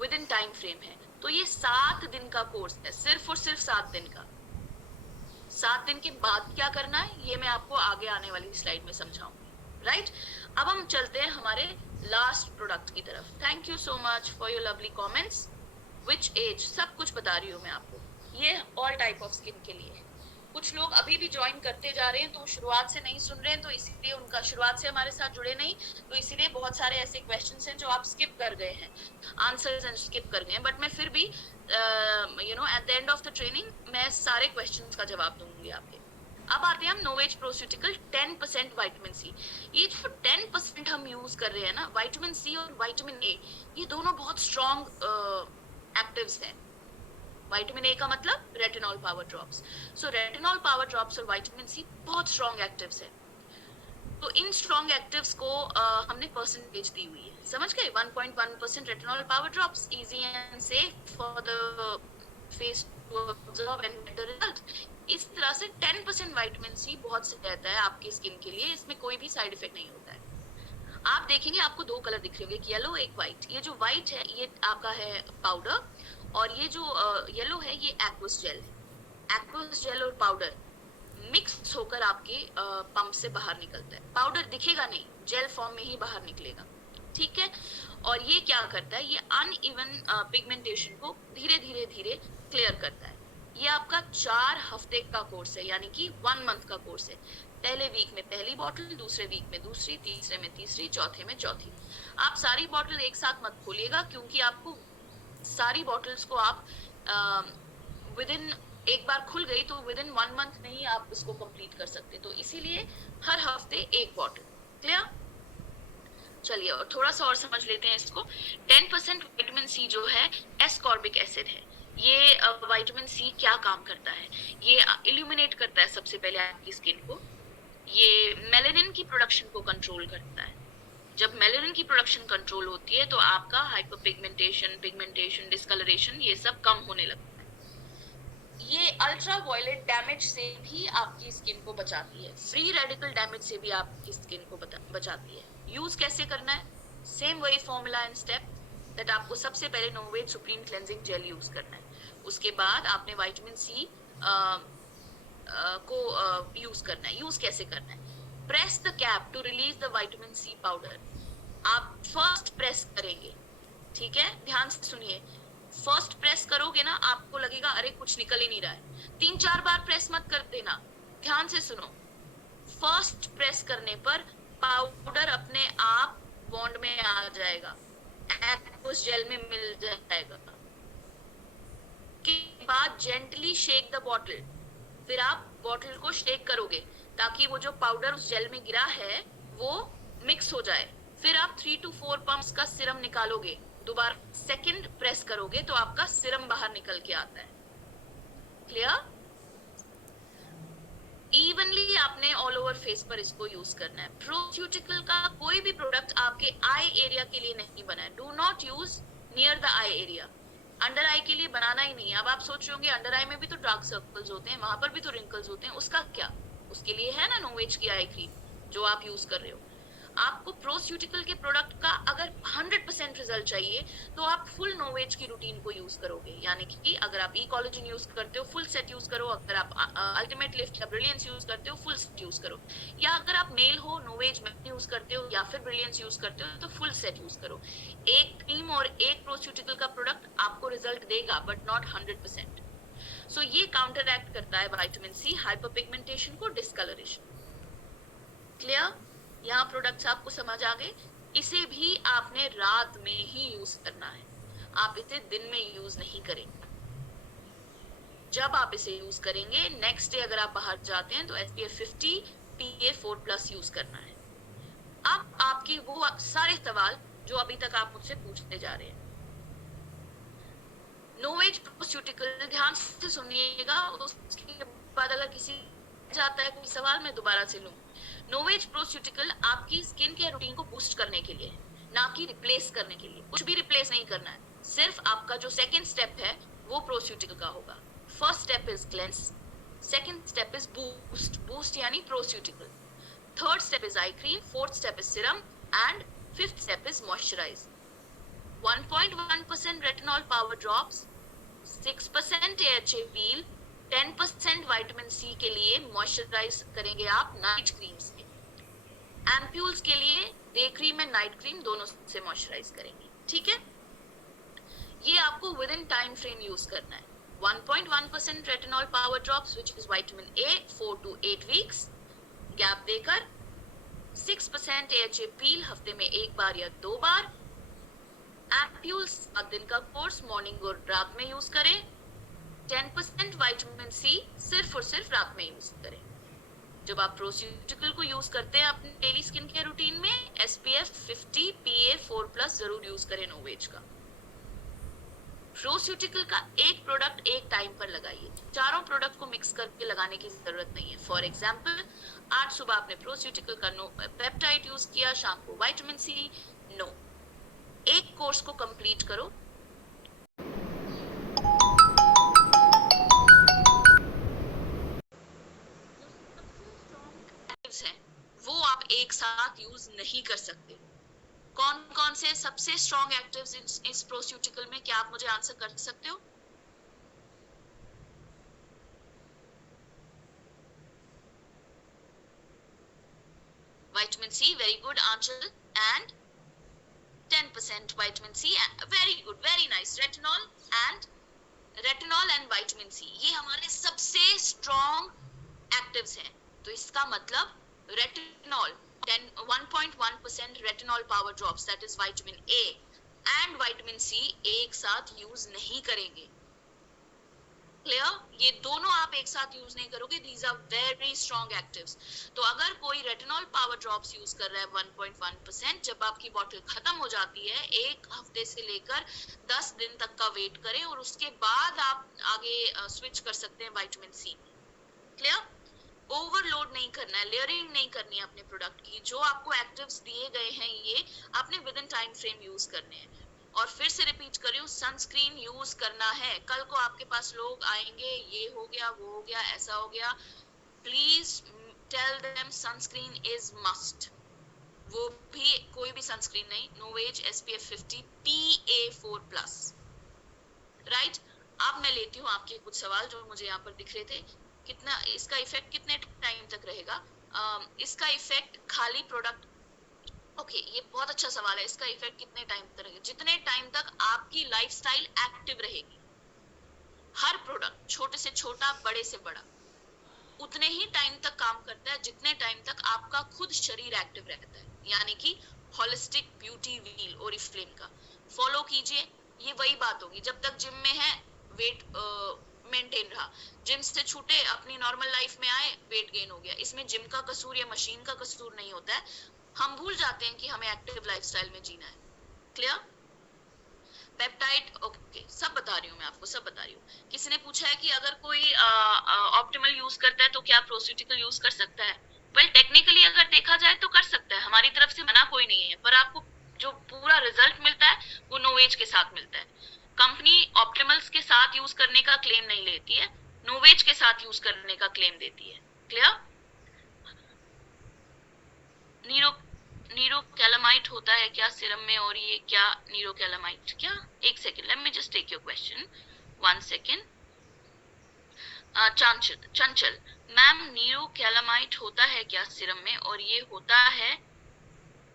विद इन टाइम फ्रेम है। तो ये 7 दिन का कोर्स है, सिर्फ और सिर्फ 7 दिन का। 7 दिन के बाद क्या करना है ये मैं आपको आगे आने वाली स्लाइड में समझाऊंगी। राइट? अब हम चलते हैं हमारे लास्ट प्रोडक्ट की तरफ. Thank you so much for your lovely comments. Which age, सब कुछ बता रही हूँ मैं आपको. ये ऑल टाइप ऑफ स्किन के लिए है. कुछ लोग अभी भी ज्वाइन करते जा रहे हैं तो शुरुआत से नहीं सुन रहे हैं, तो इसलिए उनका शुरुआत से हमारे साथ जुड़े नहीं, तो इसीलिए बहुत सारे ऐसे क्वेश्चंस हैं जो आप स्किप कर गए हैं, आंसर्स एंड स्किप कर गए हैं. बट मैं फिर भी eight the end of the training मैं सारे क्वेश्चंस का जवाब दूंगी आपके. अब आते हैं हम नोवेज प्रोस्यूटिकल 10% विटामिन सी. ये जो 10% हम यूज कर रहे हैं ना, विटामिन सी और विटामिन ए, ये दोनों बहुत स्ट्रॉन्ग एक्टिव्स हैं. विटामिन ए का मतलब रेटिनॉल पावर ड्रॉप्स. सो रेटिनॉल पावर ड्रॉप्स और विटामिन सी बहुत स्ट्रॉन्ग एक्टिव्स है. तो इन स्ट्रॉन्ग एक्टिव्स को हमने परसेंटेज दी हुई है, समझ गए? 1.1% retinol power drops, easy and safe for the face to observe and get the result. इस तरह से 10% विटामिन सी बहुत सही रहता है आपकी स्किन के लिए. इसमें कोई भी साइड इफेक्ट नहीं होता है. आप देखेंगे आपको दो कलर दिख रहे होंगे, एक येलो एक व्हाइट. ये जो व्हाइट है ये आपका है पाउडर, और ये जो येलो है ये एक्वस जेल है. एक्वस जेल और पाउडर मिक्स होकर आपके पंप से बाहर निकलता है. पाउडर दिखेगा नहीं, जेल फॉर्म में ही बाहर निकलेगा, ठीक है? और ये क्या करता है, ये अनइवन पिगमेंटेशन को धीरे धीरे धीरे क्लियर करता है. ये आपका 4 हफ्ते का कोर्स है, यानी कि 1 मंथ का कोर्स है. पहले वीक में पहली बॉटल, दूसरे वीक में दूसरी, तीसरे में तीसरी, चौथे में चौथी. आप सारी बॉटल एक साथ मत खोलिएगा, क्योंकि आपको सारी बॉटल्स को आप विद इन, एक बार खुल गई तो विद इन 1 मंथ नहीं आप इसको कंप्लीट कर सकते. तो इसीलिए हर हफ्ते एक बॉटल. क्लियर? चलिए और थोड़ा सा और समझ लेते हैं इसको. 10% विटामिन सी जो है एस्कॉर्बिक एसिड है. ये विटामिन सी क्या काम करता है? ये इल्यूमिनेट करता है सबसे पहले आपकी स्किन को. ये मेलानिन की प्रोडक्शन को कंट्रोल करता है. जब मेलानिन की प्रोडक्शन कंट्रोल होती है तो आपका हाइपरपिगमेंटेशन, पिगमेंटेशन, डिस्कलरेशन ये सब कम होने लगता है. ये अल्ट्रा वायलेट डैमेज से भी आपकी स्किन को बचाती है. फ्री रेडिकल डैमेज से भी आपकी स्किन को बचाती है. यूज कैसे करना है? सेम वही फॉर्मूला एंड स्टेप दैट. आपको सबसे पहले नोवेज सुप्रीम क्लेंजिंग जेल यूज करना है. उसके बाद आपने विटामिन सी को यूज करना है. यूज कैसे करना है? Press the cap to release the vitamin C powder. आप फर्स्ट प्रेस करेंगे, ठीक है? ध्यान से सुनिए. फर्स्ट प्रेस करोगे ना, आपको लगेगा अरे कुछ निकल ही नहीं रहा है. 3-4 बार प्रेस मत कर देना. ध्यान से सुनो. फर्स्ट प्रेस करने पर पाउडर अपने आप बॉन्ड में आ जाएगा, एक्वस जेल में मिल जाएगा. के बाद जेंटली शेक द बॉटल. फिर आप बॉटल को शेक करोगे ताकि वो जो पाउडर उस जेल में गिरा है वो मिक्स हो जाए. फिर आप 3 to 4 पंप्स का सिरम निकालोगे. दोबारा सेकंड प्रेस करोगे तो आपका सिरम बाहर निकल के आता है. क्लियर? इवनली आपने ऑल ओवर फेस पर इसको यूज करना है. प्रोस्यूटिकल का कोई भी प्रोडक्ट आपके आई एरिया के लिए नहीं बना है. Do not use near the eye area. Under eye के लिए बनाना ही नहीं है. अब आप सोच रहे होंगे अंडर आई में भी तो डार्क सर्कल्स होते हैं, वहां पर भी तो रिंकल्स होते हैं, उसका क्या? उसके लिए है ना नोवेज की आई क्रीम जो आप यूज कर रहे हो. आपको प्रोस्यूटिकल के प्रोडक्ट का अगर 100% रिजल्ट चाहिए तो आप फुल नोवेज की रूटीन को यूज करोगे. यानी कि अगर आप ई कोलेजन यूज करते हो फुल सेट यूज करो. अगर आप अल्टीमेट लिफ्ट या ब्रिलियंस यूज करते हो फुल सेट यूज करो. या अगर आप मेल हो, नोवेज में यूज करते हो या फिर ब्रिलियंस यूज करते हो तो फुल सेट यूज करो. एक क्रीम और एक प्रोस्यूटिकल का प्रोडक्ट आपको रिजल्ट देगा बट नॉट 100%. सो ये काउंटर एक्ट करता है विटामिन सी हाइपरपिगमेंटेशन को, डिस्कलरेशन. क्लियर? यहाँ प्रोडक्ट्स आपको समझ आ गए. इसे भी आपने रात में ही यूज करना है. आप इसे दिन में यूज नहीं करेंगे. जब आप इसे यूज करेंगे नेक्स्ट डे अगर आप बाहर जाते हैं तो SPF 50 PA4+ यूज करना है. अब आपके वो सारे सवाल जो अभी तक आप मुझसे पूछते जा रहे हैं. नोवेज प्रोस्यूटिकल ध्यान से सुनिएगा. उसके बाद अगर किसी जाता है कोई सवाल मैं दोबारा से लूं. नोवेज प्रोस्यूटिकल आपकी स्किन केयर रूटीन को बूस्ट करने के लिए है, ना कि रिप्लेस करने के लिए. कुछ भी रिप्लेस नहीं करना है. सिर्फ आपका जो सेकंड स्टेप है वो प्रोस्यूटिकल का होगा. First step is cleanse, second step is boost. Boost यानी प्रोस्यूटिकल. Third step is eye cream, fourth step is serum and fifth step is moisturise. 1.1% retinol power drops, 6% AHA peel, 10% vitamin C के लिए moisturise करेंगे आप night cream से. Ampoules के लिए day cream and night cream दोनों से मॉइस्चराइज करेंगे, ठीक है। ये आपको with in time frame use करना है। 1.1% retinol power drops which is vitamin A 4 to 8 weeks gap देकर, 6% AHA पील हफ्ते में एक बार या 2 बार, एम्प्यूल्स 7 दिन का कोर्स मॉर्निंग और रात में यूज करें, 10% विटामिन सी सिर्फ और सिर्फ रात में यूज करें। जब आप प्रोस्यूटिकल को यूज करते हैं अपने डेली स्किन केयर रूटीन में, SPF 50 PA4+ जरूर यूज करें नोवेज का। प्रोस्यूटिकल का एक प्रोडक्ट एक टाइम पर लगाइए, चारों प्रोडक्ट को मिक्स करके लगाने की जरूरत नहीं है। फॉर एग्जाम्पल, आज सुबह आपने प्रोस्यूटिकल का पेप्टाइड यूज किया, शाम को विटामिन सी, नो, एक कोर्स को कंप्लीट करो। हैं वो आप एक साथ यूज नहीं कर सकते। कौन कौन से सबसे स्ट्रॉन्ग एक्टिव्स इस प्रोस्यूटिकल में, क्या आप मुझे आंसर कर सकते हो? Vitamin C, very good Aanchal, and 10% vitamin C, very good, very nice. Retinol and vitamin C, ये हमारे सबसे स्ट्रॉन्ग एक्टिव्स हैं। तो इसका मतलब retinol 1.1% retinol power drops, that is vitamin A and vitamin C एक साथ यूज नहीं करेंगे। क्लियर? ये दोनों आप एक साथ यूज नहीं करोगे, these are very strong actives. तो अगर कोई रेटिनॉल पावर ड्रॉप्स यूज कर रहा है 1.1%, जब आपकी बॉटल खत्म हो जाती है, एक हफ्ते से लेकर 10 दिन तक का वेट करें और उसके बाद आप आगे स्विच कर सकते हैं विटामिन सी। क्लियर? ओवरलोड नहीं करना है, लेयरिंग नहीं करनी है अपने प्रोडक्ट की। जो आपको एक्टिव्स दिए गए हैं ये आपने with in time frame use करने हैं। और फिर से रिपीट कर रही हूँ, सनस्क्रीन यूज करना है। कल को आपके पास लोग आएंगे, ये हो गया, वो हो गया, ऐसा हो गया, please tell them sunscreen is must. वो भी कोई भी सनस्क्रीन नहीं, नोवेज SPF 50 PA4+, राइट। अब मैं लेती हूँ आपके कुछ सवाल जो मुझे यहाँ पर दिख रहे थे। कितना इसका इफेक्ट कितने टाइम तक रहेगा? इसका इफेक्ट खाली प्रोडक्ट, ओके, ये बहुत अच्छा सवाल है। इसका इफेक्ट कितने टाइम तक रहेगा? जितने टाइम तक आपकी लाइफस्टाइल एक्टिव रहेगी। हर प्रोडक्ट, छोटे से छोटा, बड़े से बड़ा, उतने ही टाइम तक काम करता है जितने टाइम तक आपका खुद शरीर एक्टिव रहता है। यानी कि होलिस्टिक ब्यूटी व्हील ओरिफ्लेम का फॉलो कीजिए। ये वही बात होगी, जब तक जिम में है वेट मेंटेन रहा, जिम से छूटे अपनी नॉर्मल लाइफ में आए, वेट गेन हो गया। इसमें जिम का कसूर या मशीन का कसूर नहीं होता है, हम भूल जाते हैं कि हमें एक्टिव लाइफस्टाइल में जीना है। क्लियर? पेप्टाइड, ओके, सब बता रही हूँ मैं आपको, सब बता रही हूँ। किसी ने पूछा है कि अगर कोई ऑप्टिमल यूज करता है तो क्या प्रोस्यूटिकल यूज कर सकता है? वेल, टेक्निकली अगर देखा जाए तो कर सकता है, हमारी तरफ से मना कोई नहीं है, पर आपको जो पूरा रिजल्ट मिलता है वो नोवेज के साथ मिलता है। कंपनी ऑप्टिमल्स के साथ यूज करने का क्लेम नहीं लेती है, नोवेज के साथ यूज करने का क्लेम देती है। क्लियर? नीरो नीरोकैलामाइड होता है क्या सिरम में, और ये क्या नीरोकैलामाइड क्या? एक second, let me just take your question, 1 second. Chanchal ma'am, niacinamide होता है क्या सिरम में, और ये होता है,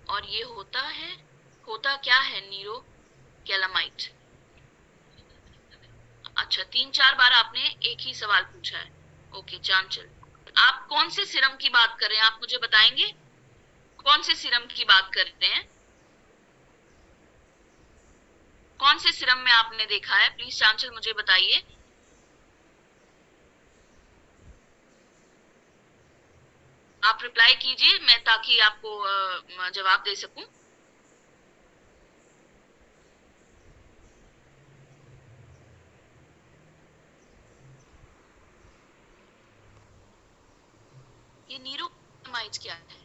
और ये होता क्या है नीरोकैलामाइड? अच्छा, 3-4 बार आपने एक ही सवाल पूछा है। ओके चांचल, आप कौन से सिरम की बात कर रहे हैं, आप मुझे बताएंगे कौन से सिरम की बात कर रहे हैं? कौन से सिरम में आपने देखा है? प्लीज चांचल मुझे बताइए। आप रिप्लाई कीजिए, मैं ताकि आपको जवाब दे सकूं। ये नीरोकैलामाइड क्या है?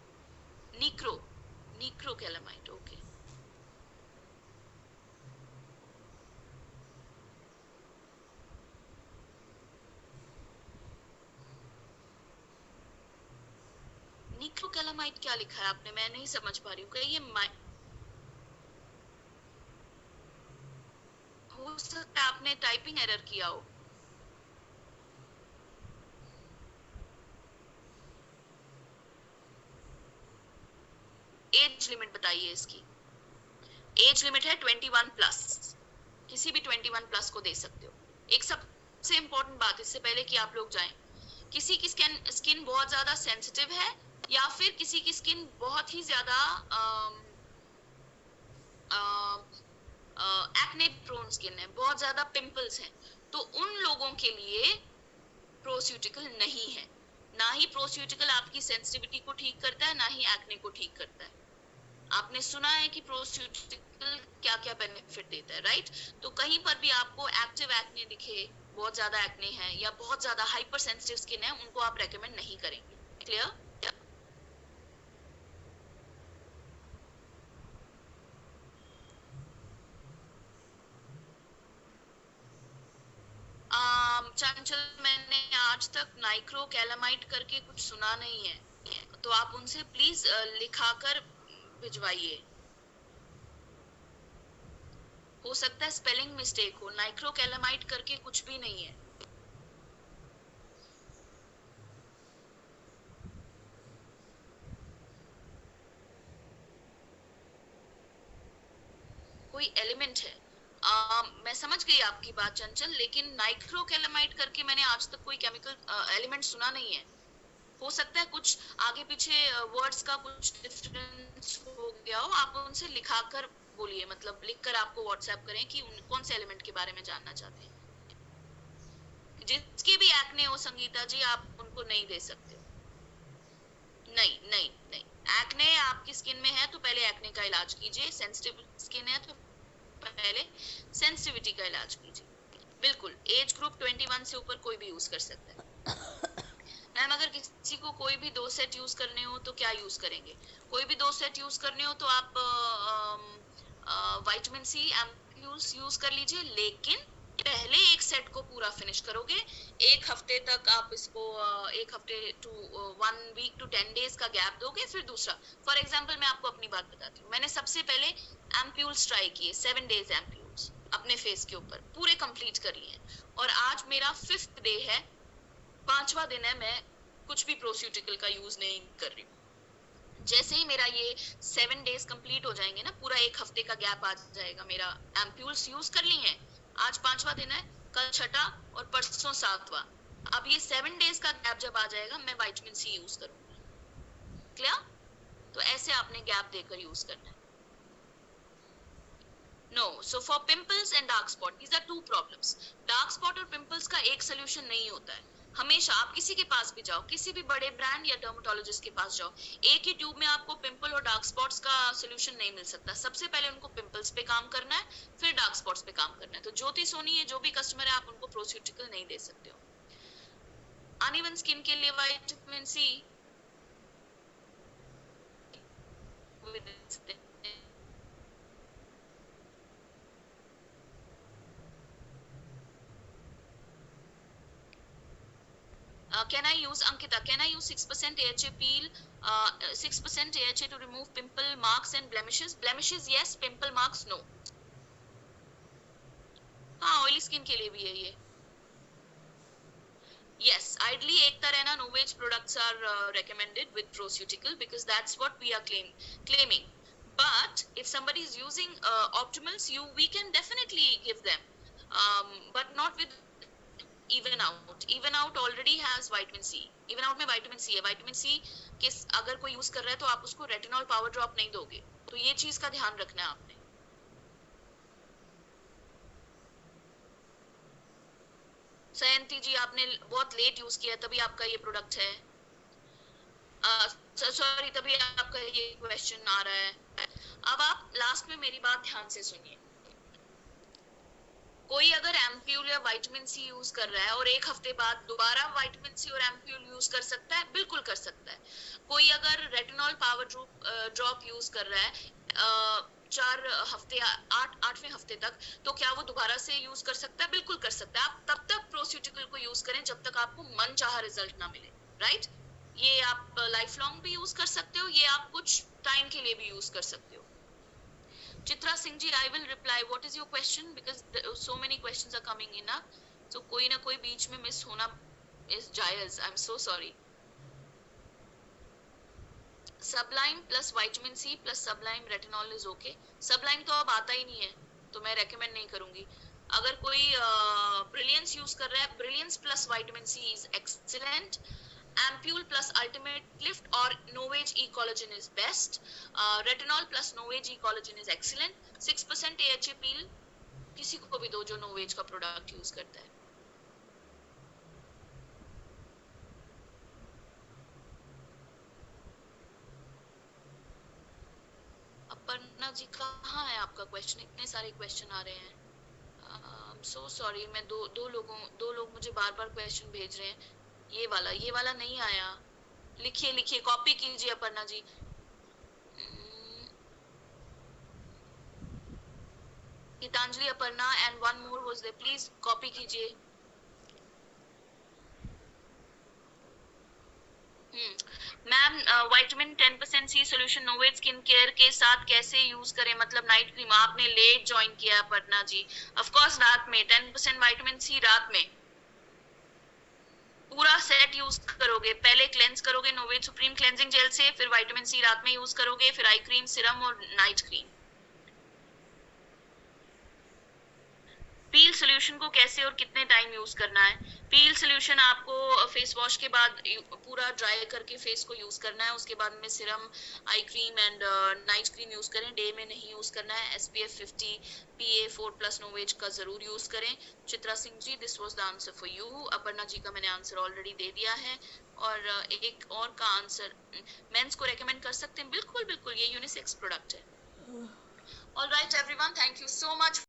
निक्रो निक्रोकैलामाइड, ओके। निक्रोकैलामाइड क्या लिखा है आपने? मैं नहीं समझ पा रही हूँ, कहीं ये हो सकता है आपने टाइपिंग एरर किया हो। एज लिमिट बताइए इसकी। एज लिमिट है 21 प्लस, किसी भी 21 प्लस को दे सकते हो। एक सबसे इम्पोर्टेंट बात इससे पहले कि आप लोग जाएं, किसी की स्किन बहुत ज्यादा सेंसिटिव है या फिर किसी की स्किन बहुत ही ज्यादा एक्ने प्रोन स्किन है, बहुत ज्यादा पिंपल्स हैं, तो उन लोगों के लिए प्रोस्यूटिकल नहीं है। ना ही प्रोस्यूटिकल आपकी सेंसिटिविटी को ठीक करता है, ना ही एक्ने को ठीक करता है। आपने सुना है कि प्रोस्यूटिकल क्या क्या बेनिफिट देता है, राइट? तो कहीं पर भी आपको एक्टिव एक्ने दिखे, बहुत ज्यादा एक्ने है या बहुत ज्यादा हाइपर सेंसिटिव स्किन है, उनको आप रेकमेंड नहीं करेंगे। क्लियर? चंचल, मैंने आज तक नाइक्रो कैलामाइट करके कुछ सुना नहीं है, तो आप उनसे प्लीज लिखाकर भिजवाइए। हो सकता है स्पेलिंग मिस्टेक हो, नाइक्रो कैलामाइट करके कुछ भी नहीं है। कोई एलिमेंट है। मैं समझ गई आपकी बात चंचल, लेकिन नाइट्रोकेलामाइड करके मैंने आज तक कोई केमिकल एलिमेंट सुना नहीं है। हो सकता है कुछ आगे पीछे वर्ड्स का कुछ डिफरेंस हो गया हो, आप उनसे लिखाकर बोलिए, मतलब लिखकर आपको व्हाट्सएप करें कि कौन से एलिमेंट के बारे में जानना चाहते हैं। जिसके भी एक्ने हो संगीता जी, आप उनको नहीं दे सकते हो। नहीं नहीं नहीं, एक्ने आपकी स्किन में है तो पहले एक्ने का इलाज कीजिए, सेंसिटिव स्किन है तो पहले सेंसिटिविटी का इलाज कीजिए। बिल्कुल, एज ग्रुप 21 से ऊपर कोई भी यूज कर सकता है। मैम अगर किसी को कोई भी 2 सेट यूज करने हो तो क्या यूज करेंगे? कोई भी 2 सेट यूज करने हो तो आप विटामिन सी एम्प्यूल्स यूज कर लीजिए, लेकिन पहले एक सेट को पूरा फिनिश करोगे। एक हफ्ते तक आप इसको एक हफ्ते टू 1 वीक टू 10 डेज का गैप दोगे, फिर दूसरा। फॉर एग्जांपल मैं आपको अपनी बात बताती हूँ, मैंने सबसे पहले एम्प्यूल्स ट्राई किए, 7 डेज एम्प्यूल्स अपने फेस के ऊपर पूरे कंप्लीट कर लिए हैं, और आज मेरा 5th डे है, 5वां दिन है, मैं कुछ भी प्रोस्यूटिकल का यूज नहीं कर रही हूँ। जैसे ही मेरा ये 7 डेज कंप्लीट हो जाएंगे ना, पूरा एक हफ्ते का गैप आ जाएगा, मेरा एम्प्यूल्स यूज कर ली हैं, आज 5वां दिन है, कल 6ठा और परसों 7वां। अब ये 7 डेज का गैप जब आ जाएगा, मैं विटामिन सी यूज करूंगी। क्लियर? तो ऐसे आपने गैप देकर यूज करना है। No, so for pimples and dark spot, these are 2 problems. Dark spot और पिंपल्स का एक सोल्यूशन नहीं होता है। हमेशा आप किसी के पास भी जाओ, किसी भी बड़े ब्रांड या डर्मेटोलॉजिस्ट के पास जाओ, एक ही ट्यूब में आपको पिंपल और डार्क स्पॉट्स का सोल्यूशन नहीं मिल सकता। सबसे पहले उनको पिंपल्स पे काम करना है, फिर डार्क स्पॉट्स पे काम करना है। तो ज्योति सोनी है, जो भी कस्टमर है, आप उनको प्रोस्यूटिकल नहीं दे सकते हो। अनइवन स्किन के लिए vitamin C can I use, Ankita, can I use 6% AHA peel, 6% AHA to remove pimple marks and blemishes? Blemishes yes, pimple marks no. हाँ, ऑयली स्किन के लिए भी है ये। Yes, ideally ekta rehna Novage products are recommended with Proceutical, because that's what we are claiming. But if somebody is using optimals, we can definitely give them, but not with even out. Even out already has vitamin C. Even out में vitamin C है। vitamin C के अगर कोई use कर रहा है तो आप उसको रेटिनॉल पावर ड्रॉप नहीं दोगे। तो ये चीज का ध्यान रखना है आपने। सयंती जी, आपने बहुत लेट यूज किया, तभी आपका ये प्रोडक्ट है। सॉरी, तभी आपका ये क्वेश्चन आ रहा है। अब आप लास्ट में मेरी बात ध्यान से सुनिए। कोई अगर एम्प्यूल या विटामिन सी यूज कर रहा है और एक हफ्ते बाद दोबारा विटामिन सी और एम्प्यूल यूज कर सकता है? बिल्कुल कर सकता है। कोई अगर रेटिनॉल पावर ड्रॉप यूज कर रहा है 4 हफ्ते 8वें हफ्ते तक, तो क्या वो दोबारा से यूज कर सकता है? बिल्कुल कर सकता है। आप तब तक प्रोस्यूटिकल को यूज करें जब तक आपको मनचाहा रिजल्ट ना मिले, राइट? ये आप लाइफ लॉन्ग भी यूज कर सकते हो, ये आप कुछ टाइम के लिए भी यूज कर सकते हो। चित्रा सिंह जी, I will reply. What is your question? Because so many questions are coming in, ना, so कोई ना कोई बीच में मिस होना is जायज। I'm so sorry. Sublime plus vitamin C plus sublime retinol is okay. Sublime तो अब आता ही नहीं है, तो मैं रेकमेंड नहीं करूंगी। अगर कोई ब्रिलियंस यूज कर रहा है, brilliance plus vitamin C is excellent. Ampoule plus ultimate lift और Novage E collagen is best. Retinol plus Novage E collagen is excellent. 6% AHA peel किसी को भी दो जो नोवेज का प्रोडक्ट यूज करता है। अपर्णा जी कहाँ है आपका क्वेश्चन? इतने सारे क्वेश्चन आ रहे हैं। सो सॉरी, मैं दो लोग मुझे बार बार क्वेश्चन भेज रहे हैं। ये वाला नहीं आया। लिखिए लिखिए, कॉपी कीजिए Aparna ji. Gitanjali, Aparna and one more was there, please copy कीजिए। Ma'am, vitamin 10% C solution Novage skin care के साथ कैसे यूज करें? मतलब नाइट क्रीम। आपने लेट ज्वाइन किया है अपर्णा जी। ऑफ कोर्स रात में 10% विटामिन सी रात में पूरा सेट यूज करोगे। पहले क्लेंस करोगे नोवेट सुप्रीम क्लेंजिंग जेल से, फिर विटामिन सी रात में यूज करोगे, फिर आई क्रीम, सिरम और नाइट क्रीम। पील सोल्यूशन को कैसे और कितने टाइम यूज करना है? पील सोल्यूशन आपको फेस वॉश के बाद पूरा ड्राई करके फेस को यूज करना है। उसके बाद में Siram, eye cream and night cream use करें। डे में नहीं यूज करना है। SPF 50 PA4+ नोवेज का जरूर यूज करें। Chitra Singh ji, this was the answer for you. Aparna ji का मैंने आंसर ऑलरेडी दे दिया है। और एक और का आंसर, मेंस को रेकमेंड कर सकते हैं। बिल्कुल बिल्कुल, ये यूनिसेक्स प्रोडक्ट है। All right everyone, thank you so much